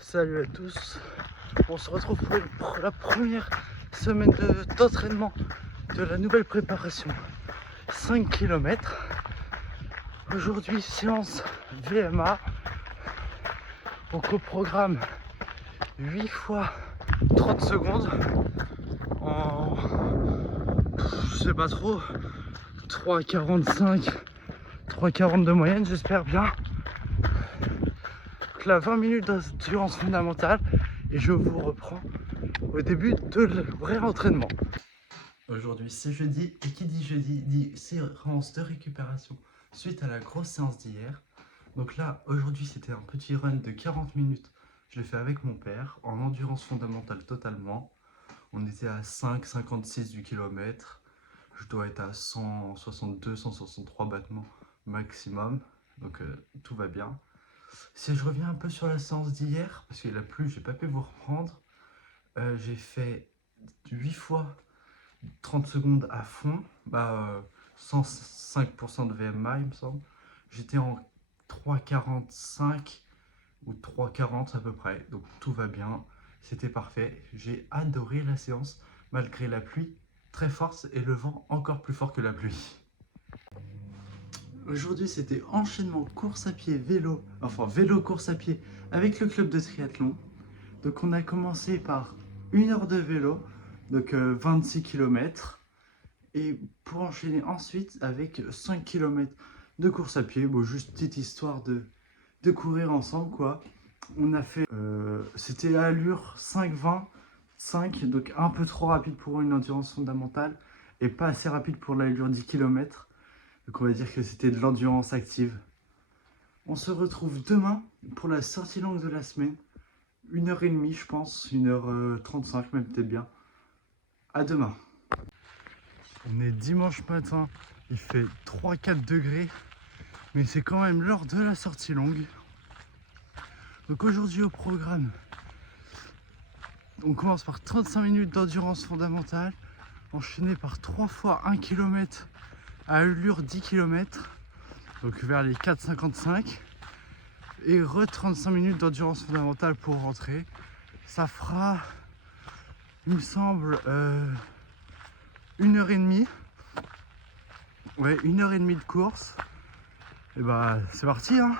Salut à tous, on se retrouve pour la première semaine d'entraînement de la nouvelle préparation 5 km. Aujourd'hui séance VMA, donc au programme 8 fois 30 secondes en, je sais pas trop, 3,45, 3,40 de moyenne, j'espère bien. Donc là 20 minutes d'endurance fondamentale et je vous reprends au début de le vrai entraînement. Aujourd'hui c'est jeudi et qui dit jeudi dit séance de récupération suite à la grosse séance d'hier. Donc là aujourd'hui c'était un petit run de 40 minutes, je l'ai fait avec mon père en endurance fondamentale totalement. On était à 5,56 du kilomètre, je dois être à 162, 163 battements maximum, donc tout va bien. Si je reviens un peu sur la séance d'hier, parce qu'il a plu, j'ai pas pu vous reprendre, j'ai fait 8 fois 30 secondes à fond, 105% de VMA il me semble. J'étais en 3,45 ou 3,40 à peu près, donc tout va bien, c'était parfait. J'ai adoré la séance malgré la pluie très forte et le vent encore plus fort que la pluie. Aujourd'hui c'était enchaînement course à pied, vélo, enfin vélo course à pied avec le club de triathlon. Donc on a commencé par 1 heure de vélo, donc 26 km. Et pour enchaîner ensuite avec 5 km de course à pied, bon juste petite histoire de courir ensemble quoi. On a fait, c'était à allure 5,20, donc un peu trop rapide pour une endurance fondamentale et pas assez rapide pour l'allure 10 km. Donc on va dire que c'était de l'endurance active. On se retrouve demain pour la sortie longue de la semaine. 1h30 je pense, 1h35 même peut-être bien. À demain. On est dimanche matin, il fait 3-4 degrés. Mais c'est quand même l'heure de la sortie longue. Donc aujourd'hui au programme, on commence par 35 minutes d'endurance fondamentale, enchaîné par 3 fois 1 km à allure 10 km, donc vers les 4,55, et 35 minutes d'endurance fondamentale pour rentrer. Ça fera, il me semble, 1h30. Ouais, 1h30 de course. Et bah c'est parti hein.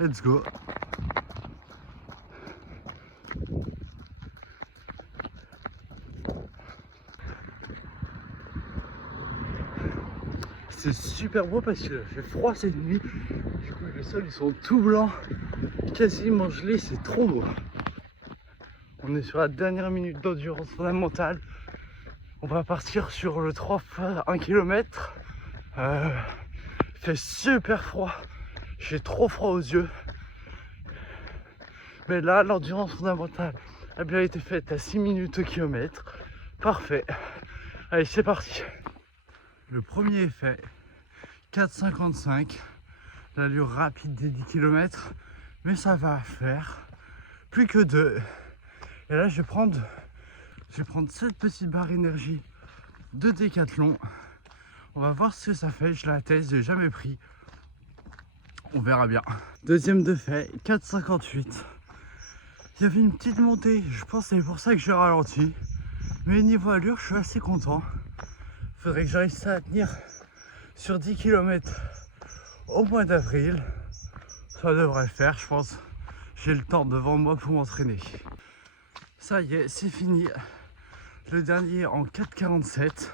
Let's go. C'est super beau parce qu'il fait froid cette nuit. Du coup les sols ils sont tout blancs, quasiment gelés, c'est trop beau. On est sur la dernière minute d'endurance fondamentale. On va partir sur le 3 fois 1 km. Il fait super froid. J'ai trop froid aux yeux. Mais là l'endurance fondamentale a bien été faite à 6 minutes au kilomètre. Parfait. Allez c'est parti. Le premier est fait. 4,55, l'allure rapide des 10 km, mais ça va faire. Plus que 2. Et là, je vais prendre cette petite barre énergie de Décathlon. On va voir ce que ça fait. Je la teste, j'ai jamais pris. On verra bien. Deuxième de fait, 4,58. Il y avait une petite montée. Je pense que c'est pour ça que j'ai ralenti. Mais niveau allure, je suis assez content. Faudrait que j'arrive ça à tenir sur 10 km au mois d'avril. Ça devrait le faire, je pense. J'ai le temps devant moi pour m'entraîner. Ça y est, c'est fini. Le dernier en 4,47.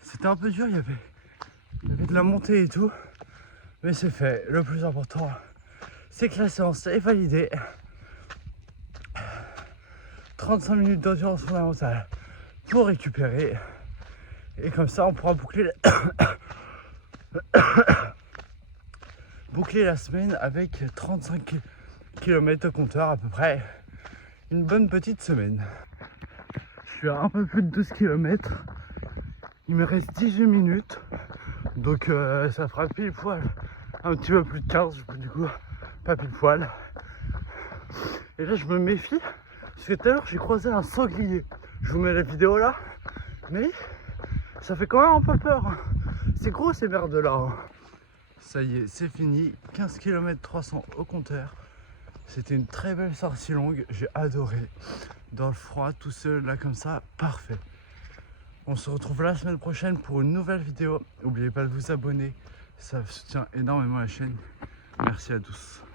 C'était un peu dur, il y avait de la montée et tout. Mais c'est fait. Le plus important, c'est que la séance est validée. 35 minutes d'endurance fondamentale pour récupérer. Et comme ça, on pourra boucler la semaine avec 35 km au compteur à peu près. Une bonne petite semaine. Je suis à un peu plus de 12 km. Il me reste 18 minutes. Donc ça fera pile poil. Un petit peu plus de 15 du coup. Pas pile poil. Et là je me méfie. Parce que tout à l'heure j'ai croisé un sanglier. Je vous mets la vidéo là. Mais ça fait quand même un peu peur. C'est gros ces merdes là. Ça y est, c'est fini. 15 km 300 au compteur. C'était une très belle sortie longue. J'ai adoré. Dans le froid, tout seul, là, comme ça, parfait. On se retrouve la semaine prochaine pour une nouvelle vidéo. N'oubliez pas de vous abonner. Ça soutient énormément la chaîne. Merci à tous.